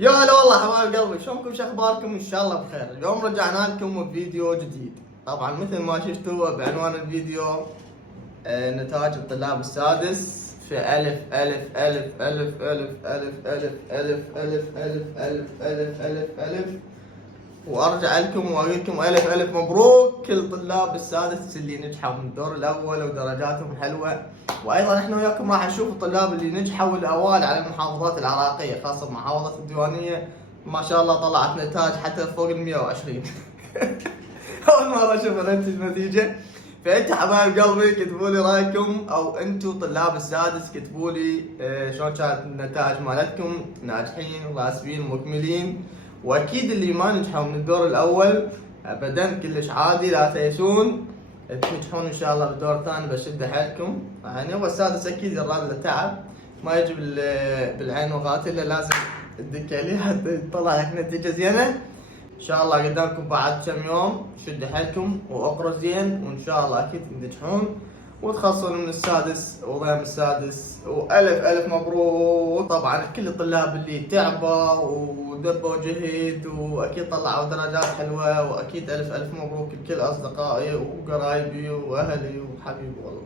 يا هلا والله حبايب قلبي، شلونكم؟ شو اخباركم؟ ان شاء الله بخير. اليوم رجعنا لكم بفيديو جديد. طبعا مثل ما شفتوا بعنوان الفيديو نتائج الطلاب السادس في ألف ألف ألف ألف ألف ألف ألف ألف ألف ألف ألف ألف ألف ألف. وارجع لكم واقول لكم ألف ألف مبروك كل طلاب السادس اللي نجحوا من الدور الاول ودرجاتهم حلوه. وايضا احنا وياكم راح نشوف الطلاب اللي نجحوا الاوائل على المحافظات العراقيه، خاصه محافظه الديوانيه. ما شاء الله طلعت نتائج حتى فوق ال 120. اول مره اشوف النتيجه. فانت حبايب قلبي كتبوا لي رايكم، او انتم طلاب السادس كتبوا لي شلون كانت النتائج مالتكم، ناجحين راسبين مكملين. واكيد اللي ما نجحوا من الدور الاول ابدا كلش عادي، لا تيسون، تنجحون ان شاء الله بالدور الثاني. بشد حيلكم. يعني هو السادس اكيد يراد له تعب، ما يجي بالعين وقاتله، لازم تدك عليه حتى يطلع لك نتيجه زينه. ان شاء الله قدامكم بعد كم يوم، شد حيلكم واقروا زين، وان شاء الله اكيد تنجحون وتخلصون من السادس وضيم السادس. والف الف مبروك طبعا كل الطلاب اللي تعبوا ودبوا جهد واكيد طلعوا درجات حلوه. واكيد الف الف مبروك لكل اصدقائي وقرايبي واهلي وحبيبي والله.